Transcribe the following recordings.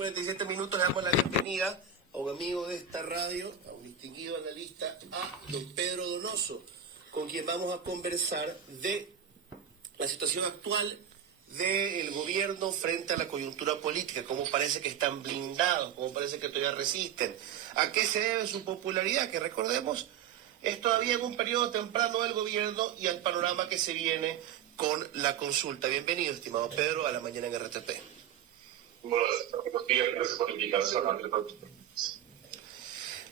8:47, le damos la bienvenida a un amigo de esta radio, a un distinguido analista, a don Pedro Donoso, con quien vamos a conversar de la situación actual del gobierno frente a la coyuntura política, cómo parece que están blindados, cómo parece que todavía resisten, a qué se debe su popularidad, que recordemos, es todavía en un periodo temprano del gobierno y al panorama que se viene con la consulta. Bienvenido, estimado Pedro, a La Mañana en RTP. Buenos días, gracias por la invitación.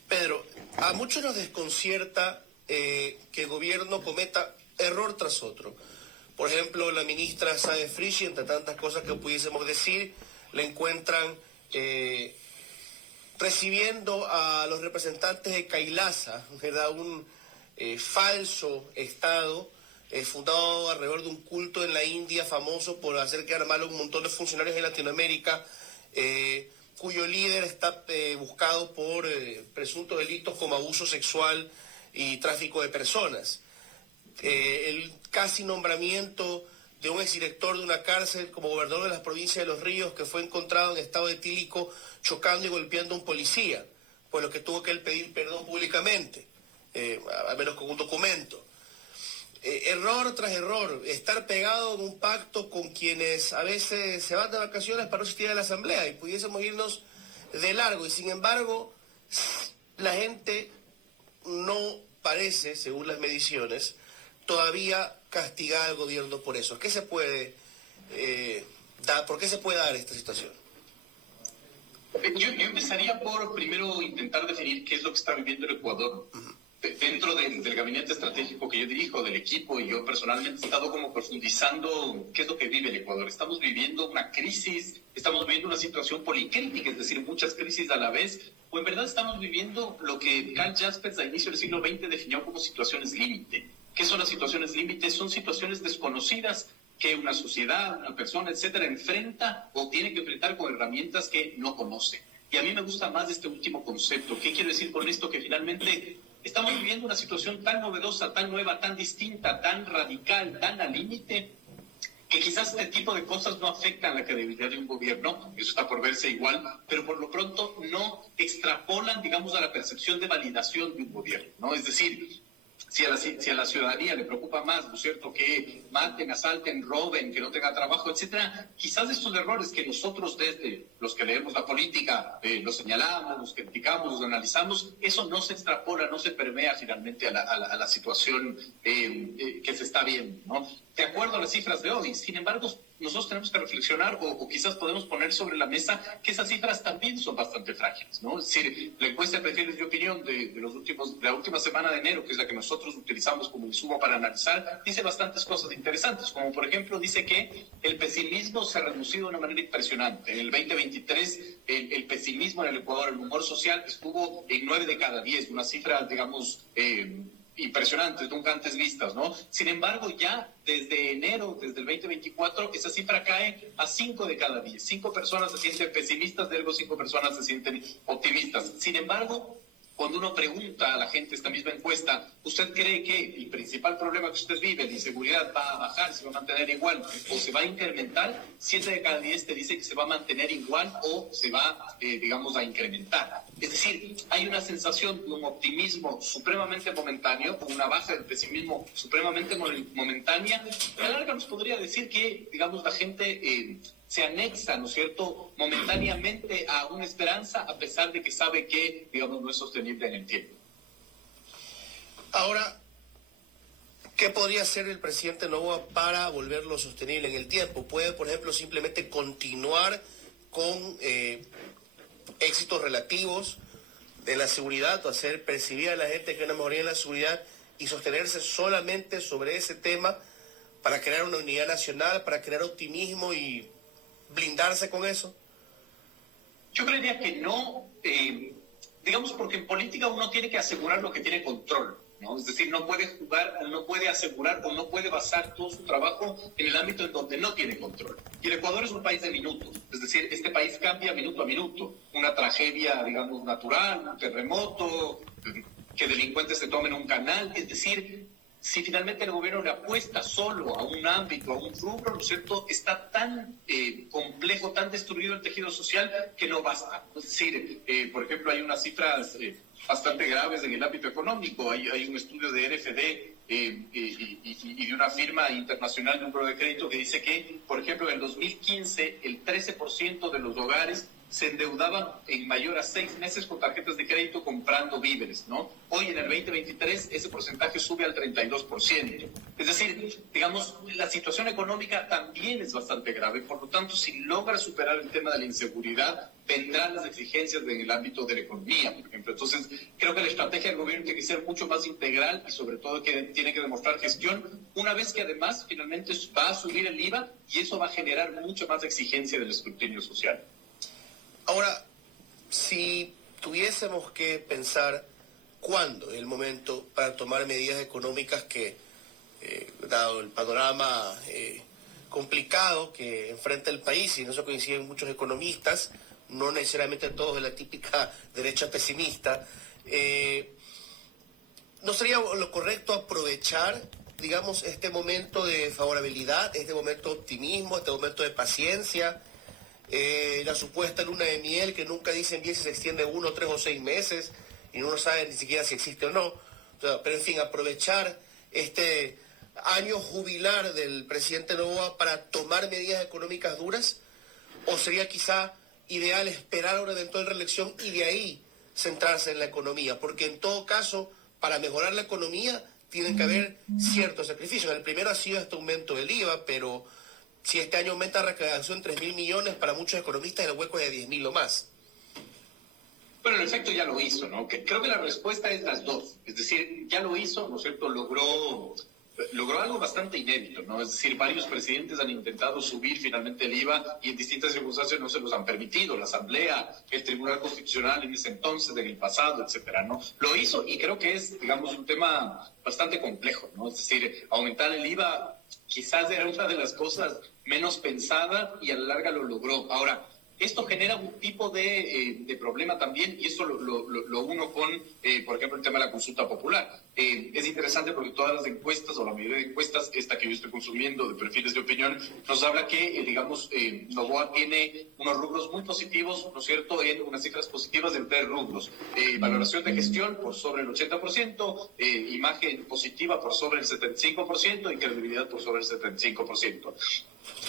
Pedro, a muchos nos desconcierta que el gobierno cometa error tras otro. Por ejemplo, la ministra Sae Frisch, entre tantas cosas que pudiésemos decir, le encuentran recibiendo a los representantes de Kailasa, ¿verdad? Un falso estado fundado alrededor de un culto en la India famoso por hacer quedar mal a un montón de funcionarios en Latinoamérica, cuyo líder está buscado por presuntos delitos como abuso sexual y tráfico de personas. El casi nombramiento de un exdirector de una cárcel como gobernador de las provincias de Los Ríos, que fue encontrado en estado etílico chocando y golpeando a un policía, por lo que tuvo que él pedir perdón públicamente, al menos con un documento. Error tras error, estar pegado en un pacto con quienes a veces se van de vacaciones para no asistir a la asamblea y pudiésemos irnos de largo, y sin embargo la gente no parece, según las mediciones, todavía castigar al gobierno por eso. ¿Qué se puede dar? ¿Por qué se puede dar esta situación? Yo empezaría por primero intentar definir qué es lo que está viviendo el Ecuador. Dentro del gabinete estratégico que yo dirijo, del equipo, y yo personalmente he estado como profundizando qué es lo que vive el Ecuador. Estamos viviendo una crisis, estamos viviendo una situación policrítica, es decir, muchas crisis a la vez, o en verdad estamos viviendo lo que Karl Jaspers a inicio del siglo XX definió como situaciones límite. ¿Qué son las situaciones límite? Son situaciones desconocidas que una sociedad, una persona, etcétera, enfrenta o tiene que enfrentar con herramientas que no conoce. Y a mí me gusta más este último concepto. ¿Qué quiero decir con esto? Que finalmente estamos viviendo una situación tan novedosa, tan nueva, tan distinta, tan radical, tan al límite, que quizás este tipo de cosas no afectan la credibilidad de un gobierno, eso está por verse igual, pero por lo pronto no extrapolan, digamos, a la percepción de validación de un gobierno, ¿no? Es decir, si a la ciudadanía le preocupa más, ¿no es cierto?, que maten, asalten, roben, que no tenga trabajo, etcétera, quizás estos errores que nosotros desde los que leemos la política los señalamos, los criticamos, los analizamos, eso no se extrapola, no se permea finalmente a la situación que se está viendo, ¿no? De acuerdo a las cifras de hoy, sin embargo, nosotros tenemos que reflexionar o quizás podemos poner sobre la mesa que esas cifras también son bastante frágiles, ¿no? Es decir, la encuesta de perfiles de opinión de la última semana de enero, que es la que nosotros utilizamos como insumo para analizar, dice bastantes cosas interesantes, como por ejemplo dice que el pesimismo se ha reducido de una manera impresionante. En el 2023 el pesimismo en el Ecuador, el humor social, estuvo en 9 de cada 10, una cifra, digamos, impresionantes, nunca antes vistas, ¿no? Sin embargo, ya desde enero, desde el 2024, esa cifra cae a 5 de cada 10. 5 personas se sienten pesimistas, de algo 5 personas se sienten optimistas. Sin embargo, cuando uno pregunta a la gente esta misma encuesta, ¿usted cree que el principal problema que usted vive, la inseguridad, va a bajar, se va a mantener igual o se va a incrementar? 7 de cada 10 te dice que se va a mantener igual o se va, digamos, a incrementar. Es decir, hay una sensación de un optimismo supremamente momentáneo, una baja del pesimismo supremamente momentánea. A la larga nos podría decir que, digamos, la gente se anexa, ¿no es cierto?, momentáneamente a una esperanza, a pesar de que sabe que, digamos, no es sostenible en el tiempo. Ahora, ¿qué podría hacer el presidente Noboa para volverlo sostenible en el tiempo? ¿Puede, por ejemplo, simplemente continuar con éxitos relativos de la seguridad o hacer percibir a la gente que hay una mejoría en la seguridad y sostenerse solamente sobre ese tema para crear una unidad nacional, para crear optimismo y blindarse con eso? Yo creería que no, digamos, porque en política uno tiene que asegurar lo que tiene control, ¿no? Es decir, no puede jugar o no puede asegurar o no puede basar todo su trabajo en el ámbito en donde no tiene control. Y el Ecuador es un país de minutos, es decir, este país cambia minuto a minuto. Una tragedia, digamos, natural, un terremoto, que delincuentes se tomen un canal, es decir, si finalmente el gobierno le apuesta solo a un ámbito, a un rubro, ¿no es cierto?, está tan complejo, tan destruido el tejido social que no basta. Es decir, por ejemplo, hay unas cifras bastante graves en el ámbito económico. Hay un estudio de RFD y de una firma internacional de un buro de crédito que dice que, por ejemplo, en el 2015 el 13% de los hogares se endeudaban en mayor a 6 meses con tarjetas de crédito comprando víveres, ¿no? Hoy en el 2023 ese porcentaje sube al 32%. Es decir, digamos, la situación económica también es bastante grave. Por lo tanto, si logra superar el tema de la inseguridad, vendrán las exigencias en el ámbito de la economía, por ejemplo. Entonces, creo que la estrategia del gobierno tiene que ser mucho más integral y sobre todo que tiene que demostrar gestión, una vez que además finalmente va a subir el IVA y eso va a generar mucha más exigencia del escrutinio social. Ahora, si tuviésemos que pensar cuándo es el momento para tomar medidas económicas que, dado el panorama complicado que enfrenta el país, y en eso coinciden muchos economistas, no necesariamente todos de la típica derecha pesimista, ¿no sería lo correcto aprovechar, digamos, este momento de favorabilidad, este momento de optimismo, este momento de paciencia? La supuesta luna de miel que nunca dicen bien si se extiende 1, 3 o 6 meses y uno no sabe ni siquiera si existe o no. O sea, pero en fin, aprovechar este año jubilar del presidente Noboa para tomar medidas económicas duras, o sería quizá ideal esperar una eventual reelección y de ahí centrarse en la economía, porque en todo caso, para mejorar la economía tienen que haber ciertos sacrificios. El primero ha sido este aumento del IVA, pero si este año aumenta la recaudación 3.000 millones, para muchos economistas el hueco es de 10.000 o más. Bueno, en efecto ya lo hizo, ¿no? Creo que la respuesta es las dos. Es decir, ya lo hizo, ¿no es cierto? Logró algo bastante inédito, ¿no? Es decir, varios presidentes han intentado subir finalmente el IVA y en distintas circunstancias no se los han permitido. La Asamblea, el Tribunal Constitucional en ese entonces, en el pasado, etcétera, ¿no? Lo hizo y creo que es, digamos, un tema bastante complejo, ¿no? Es decir, aumentar el IVA quizás era una de las cosas menos pensadas y a la larga lo logró. Ahora, esto genera un tipo de problema también, y esto lo uno con, por ejemplo, el tema de la consulta popular. Es interesante porque todas las encuestas, o la mayoría de encuestas, esta que yo estoy consumiendo de perfiles de opinión, nos habla que, digamos, Noboa tiene unos rubros muy positivos, ¿no es cierto?, en unas cifras positivas en 3 rubros. Valoración de gestión por sobre el 80%, imagen positiva por sobre el 75% y credibilidad por sobre el 75%.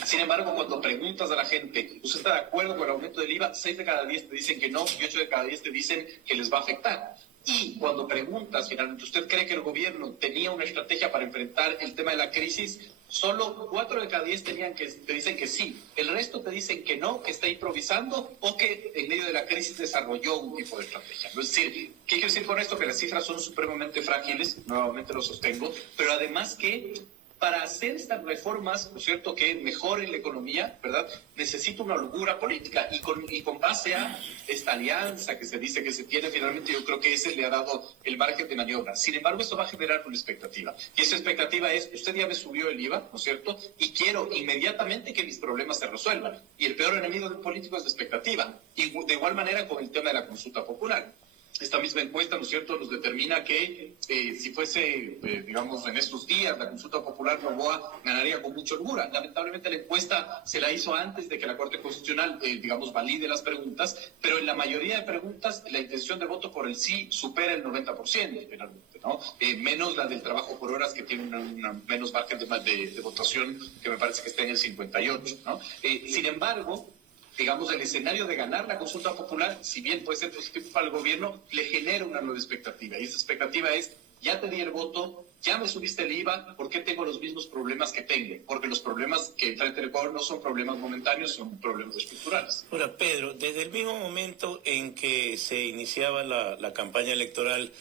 Sin embargo, cuando preguntas a la gente, ¿usted está de acuerdo con el aumento del IVA? 6 de cada 10 te dicen que no y 8 de cada 10 te dicen que les va a afectar. Y cuando preguntas, finalmente, ¿usted cree que el gobierno tenía una estrategia para enfrentar el tema de la crisis? Solo 4 de cada 10 te dicen que sí. El resto te dicen que no, que está improvisando o que en medio de la crisis desarrolló un tipo de estrategia. Es decir, ¿qué quiero decir con esto? Que las cifras son supremamente frágiles, nuevamente lo sostengo, pero además que para hacer estas reformas, ¿no es cierto?, que mejoren la economía, ¿verdad?, necesita una holgura política y con base a esta alianza que se dice que se tiene, finalmente yo creo que ese le ha dado el margen de maniobra. Sin embargo, esto va a generar una expectativa. Y esa expectativa es, usted ya me subió el IVA, ¿no es cierto?, y quiero inmediatamente que mis problemas se resuelvan. Y el peor enemigo del político es la expectativa. Y de igual manera con el tema de la consulta popular. Esta misma encuesta, ¿no es cierto?, nos determina que si fuese, digamos, en estos días la consulta popular, Noboa ganaría con mucha holgura. Lamentablemente la encuesta se la hizo antes de que la Corte Constitucional, digamos, valide las preguntas, pero en la mayoría de preguntas la intención de voto por el sí supera el 90%, finalmente, ¿no? Menos la del trabajo por horas, que tiene una menos margen de votación, que me parece que está en el 58%, ¿no? Sin embargo, digamos, el escenario de ganar la consulta popular, si bien puede ser positivo para el gobierno, le genera una nueva expectativa. Y esa expectativa es, ya te di el voto, ya me subiste el IVA, ¿por qué tengo los mismos problemas que tengo? Porque los problemas que enfrenta el Ecuador no son problemas momentáneos, son problemas estructurales. Ahora, Pedro, desde el mismo momento en que se iniciaba la campaña electoral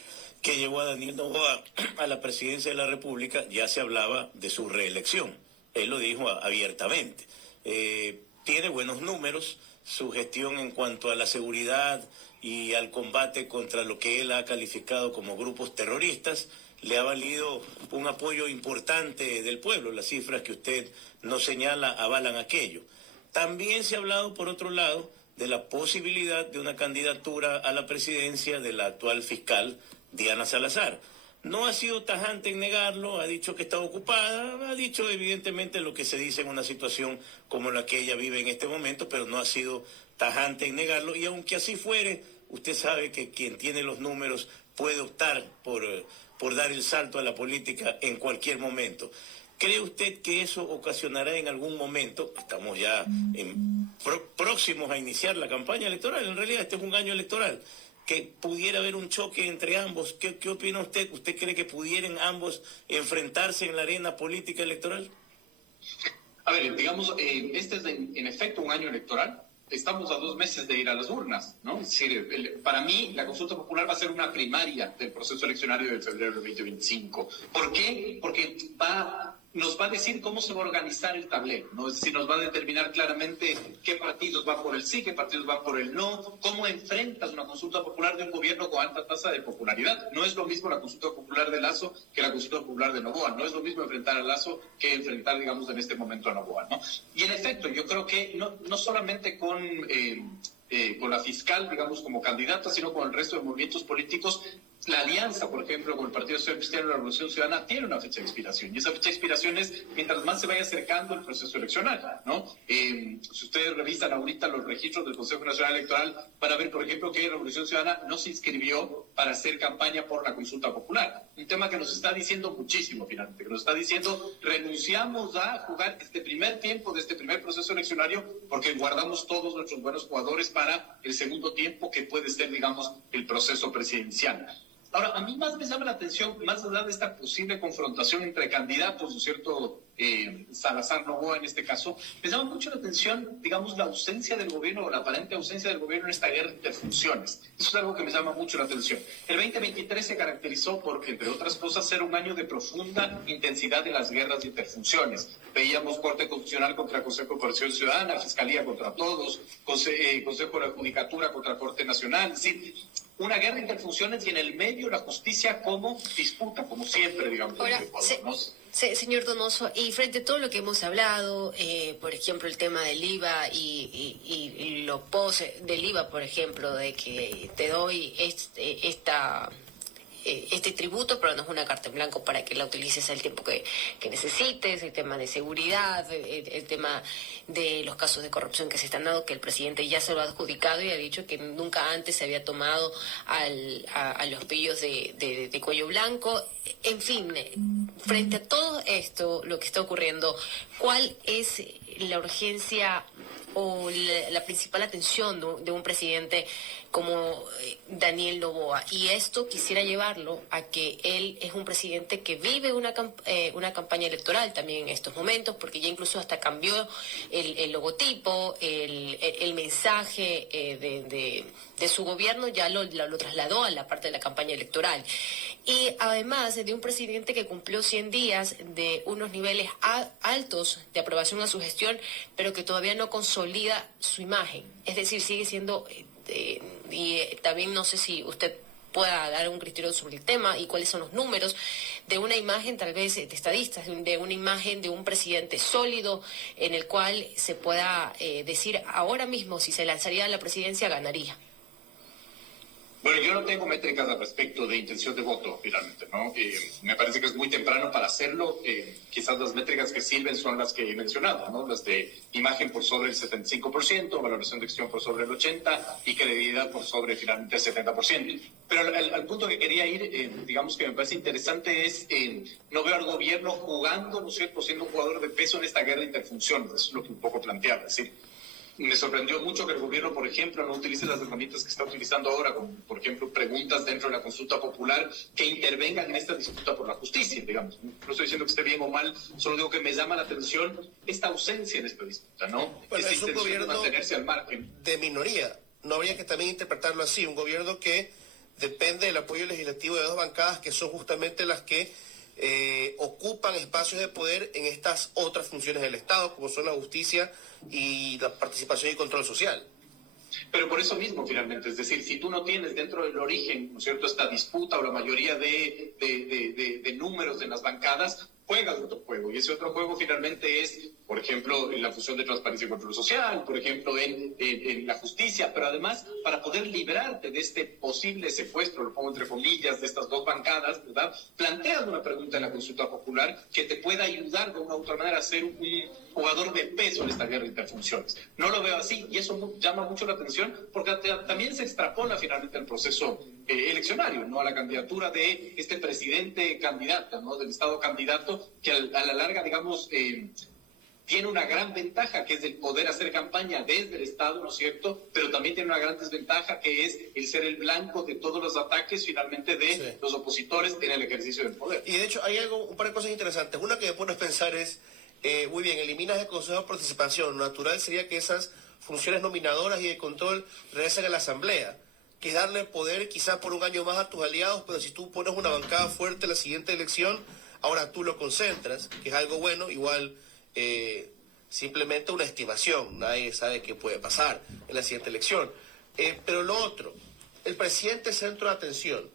que llevó a Daniel Noboa a la presidencia de la República, ya se hablaba de su reelección. Él lo dijo abiertamente. Tiene buenos números, su gestión en cuanto a la seguridad y al combate contra lo que él ha calificado como grupos terroristas, le ha valido un apoyo importante del pueblo. Las cifras que usted nos señala avalan aquello. También se ha hablado, por otro lado, de la posibilidad de una candidatura a la presidencia de la actual fiscal Diana Salazar. No ha sido tajante en negarlo, ha dicho que está ocupada, ha dicho evidentemente lo que se dice en una situación como la que ella vive en este momento, pero no ha sido tajante en negarlo, y aunque así fuere, usted sabe que quien tiene los números puede optar por dar el salto a la política en cualquier momento. ¿Cree usted que eso ocasionará en algún momento, estamos ya próximos a iniciar la campaña electoral, en realidad este es un año electoral, que pudiera haber un choque entre ambos? ¿Qué opina usted? ¿Usted cree que pudieran ambos enfrentarse en la arena política electoral? A ver, digamos, este es en efecto un año electoral. Estamos a 2 meses de ir a las urnas, ¿no? Es decir, para mí la consulta popular va a ser una primaria del proceso eleccionario de febrero del 2025. ¿Por qué? Porque nos va a decir cómo se va a organizar el tablero, ¿no? Es decir, nos va a determinar claramente qué partidos van por el sí, qué partidos van por el no, cómo enfrentas una consulta popular de un gobierno con alta tasa de popularidad. No es lo mismo la consulta popular de Lasso que la consulta popular de Noboa. No es lo mismo enfrentar a Lasso que enfrentar, digamos, en este momento a Noboa, ¿no? Y en efecto, yo creo que no solamente con la fiscal, digamos, como candidata, sino con el resto de movimientos políticos. La alianza, por ejemplo, con el Partido Social Cristiano de la Revolución Ciudadana tiene una fecha de expiración, y esa fecha de expiración es mientras más se vaya acercando el proceso electoral, ¿no? Si ustedes revisan ahorita los registros del Consejo Nacional Electoral, van a ver, por ejemplo, que la Revolución Ciudadana no se inscribió para hacer campaña por la consulta popular. Un tema que nos está diciendo muchísimo, finalmente, que nos está diciendo, renunciamos a jugar este primer tiempo de este primer proceso eleccionario porque guardamos todos nuestros buenos jugadores para el segundo tiempo, que puede ser, digamos, el proceso presidencial. Ahora, a mí más me llama la atención, más allá de esta posible confrontación entre candidatos, ¿no es cierto?, Salazar-Noboa en este caso, me llama mucho la atención, digamos, la ausencia del gobierno, o la aparente ausencia del gobierno en esta guerra de interfunciones. Eso es algo que me llama mucho la atención. El 2023 se caracterizó por, entre otras cosas, ser un año de profunda intensidad de las guerras de interfunciones. Veíamos Corte Constitucional contra Consejo de Participación Ciudadana, Fiscalía contra todos, Consejo de la Judicatura contra Corte Nacional, es decir, una guerra de interfunciones, y en el medio la justicia como disputa, como siempre, digamos. Ahora, señor Donoso, y frente a todo lo que hemos hablado, por ejemplo, el tema del IVA y lo post del IVA, por ejemplo, de que te doy este tributo, pero no es una carta en blanco para que la utilices el tiempo que necesites, el tema de seguridad, el tema de los casos de corrupción que se están dando, que el presidente ya se lo ha adjudicado y ha dicho que nunca antes se había tomado a los pillos de cuello blanco. En fin, frente a todo esto, lo que está ocurriendo, ¿cuál es la urgencia o la principal atención de un presidente como Daniel Noboa? Y esto quisiera llevarlo a que él es un presidente que vive una campaña electoral también en estos momentos, porque ya incluso hasta cambió el logotipo, el mensaje de su gobierno, ya lo trasladó a la parte de la campaña electoral. Y además de un presidente que cumplió 100 días de unos niveles altos de aprobación a su gestión, pero que todavía no consolida su imagen. Es decir, sigue siendo, y también no sé si usted pueda dar un criterio sobre el tema y cuáles son los números de una imagen, tal vez de estadistas, de una imagen de un presidente sólido en el cual se pueda decir ahora mismo si se lanzaría a la presidencia ganaría. Bueno, yo no tengo métricas al respecto de intención de voto, finalmente, ¿no? Me parece que es muy temprano para hacerlo. Quizás las métricas que sirven son las que he mencionado, ¿no? Las de imagen por sobre el 75%, valoración de gestión por sobre el 80% y credibilidad por sobre, finalmente, el 70%. Pero al punto que quería ir, digamos que me parece interesante es, no veo al gobierno jugando, ¿no es cierto?, siendo un jugador de peso en esta guerra de interfunciones. Eso es lo que un poco planteaba, es decir, me sorprendió mucho que el gobierno, por ejemplo, no utilice las herramientas que está utilizando ahora, como, por ejemplo, preguntas dentro de la consulta popular que intervengan en esta disputa por la justicia, digamos. No estoy diciendo que esté bien o mal, solo digo que me llama la atención esta ausencia en esta disputa, ¿no? Bueno, esta es un intención gobierno de mantenerse al margen. de minoría. No habría que también interpretarlo así. Un gobierno que depende del apoyo legislativo de 2 bancadas que son justamente las que ocupan espacios de poder en estas otras funciones del Estado, como son la justicia y la participación y control social. Pero por eso mismo, finalmente, es decir, si tú no tienes dentro del origen, ¿no es cierto?, esta disputa o la mayoría de números en las bancadas, juegas otro juego, y ese otro juego finalmente es, por ejemplo, en la fusión de transparencia y control social, por ejemplo, en la justicia, pero además para poder librarte de este posible secuestro, lo pongo entre comillas, de estas dos bancadas, ¿verdad? Planteas una pregunta en la consulta popular que te pueda ayudar de una u otra manera a ser un jugador de peso en esta guerra de interfunciones. No lo veo así, y eso llama mucho la atención porque también se extrapola finalmente al proceso eleccionario, ¿no? A la candidatura de este presidente candidato, ¿no? Del Estado candidato, que a la larga, digamos, tiene una gran ventaja, que es el poder hacer campaña desde el Estado, ¿no es cierto? Pero también tiene una gran desventaja, que es el ser el blanco de todos los ataques, finalmente, de los opositores en el ejercicio del poder. Y de hecho hay un par de cosas interesantes. Una que me pone a pensar es, muy bien, eliminas el Consejo de Participación. Lo natural sería que esas funciones nominadoras y de control regresen a la Asamblea, que es darle poder quizás por un año más a tus aliados, pero si tú pones una bancada fuerte en la siguiente elección, ahora tú lo concentras, que es algo bueno, igual simplemente una estimación, nadie sabe qué puede pasar en la siguiente elección. Pero lo otro, el presidente centro de atención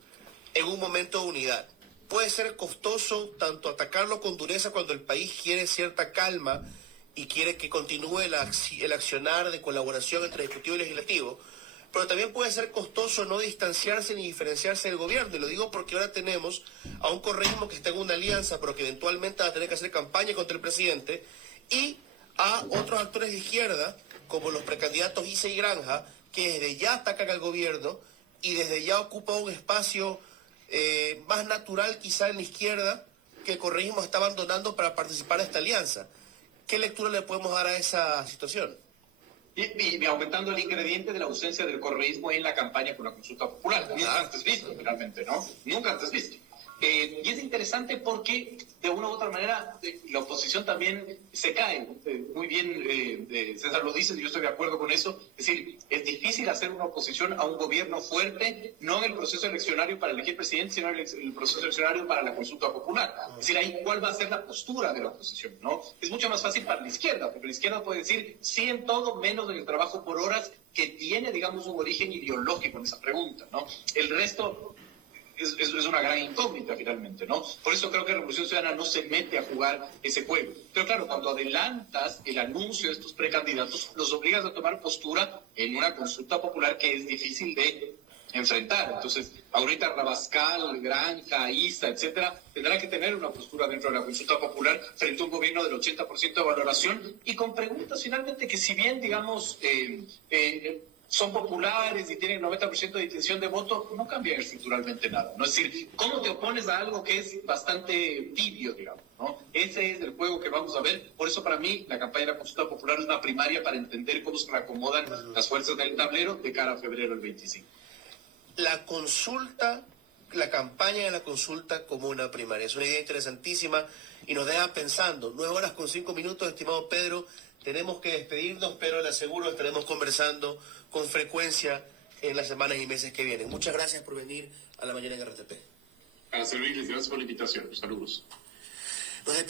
en un momento de unidad. Puede ser costoso tanto atacarlo con dureza cuando el país quiere cierta calma y quiere que continúe el accionar de colaboración entre Ejecutivo y Legislativo, pero también puede ser costoso no distanciarse ni diferenciarse del gobierno. Y lo digo porque ahora tenemos a un correísmo que está en una alianza, pero que eventualmente va a tener que hacer campaña contra el presidente, y a otros actores de izquierda, como los precandidatos Issa y Granja, que desde ya atacan al gobierno y desde ya ocupan un espacio más natural quizá en la izquierda, que el correísmo está abandonando para participar de esta alianza. ¿Qué lectura le podemos dar a esa situación? Y aumentando el ingrediente de la ausencia del correísmo en la campaña por la consulta popular. Nunca antes visto, finalmente, ¿no? Nunca antes visto. Y es interesante porque, de una u otra manera, la oposición también se cae. Muy bien, César lo dice, y yo estoy de acuerdo con eso. Es decir, es difícil hacer una oposición a un gobierno fuerte, no en el proceso eleccionario para elegir presidente, sino en el proceso eleccionario para la consulta popular. Es decir, ahí cuál va a ser la postura de la oposición, ¿no? Es mucho más fácil para la izquierda, porque la izquierda puede decir sí en todo, menos en el trabajo por horas, que tiene, digamos, un origen ideológico en esa pregunta, ¿no? El resto es una gran incógnita finalmente, ¿no? Por eso creo que Revolución Ciudadana no se mete a jugar ese juego. Pero claro, cuando adelantas el anuncio de estos precandidatos, los obligas a tomar postura en una consulta popular que es difícil de enfrentar. Entonces, ahorita Rabascal, Granja, Issa, etcétera, tendrá que tener una postura dentro de la consulta popular frente a un gobierno del 80% de valoración y con preguntas finalmente que, si bien, digamos, son populares y tienen 90% de intención de voto, no cambian estructuralmente nada, ¿no? Es decir, ¿cómo te opones a algo que es bastante tibio, digamos, ¿no? Ese es el juego que vamos a ver. Por eso, para mí, la campaña de la consulta popular es una primaria para entender cómo se reacomodan las fuerzas del tablero de cara a febrero del 25. La consulta, la campaña de la consulta como una primaria. Es una idea interesantísima y nos deja pensando. 9:05, estimado Pedro. Tenemos que despedirnos, pero le aseguro estaremos conversando con frecuencia en las semanas y meses que vienen. Muchas gracias por venir a la mañana en RTP. A servirles, gracias por la invitación. Saludos. Nos despedimos.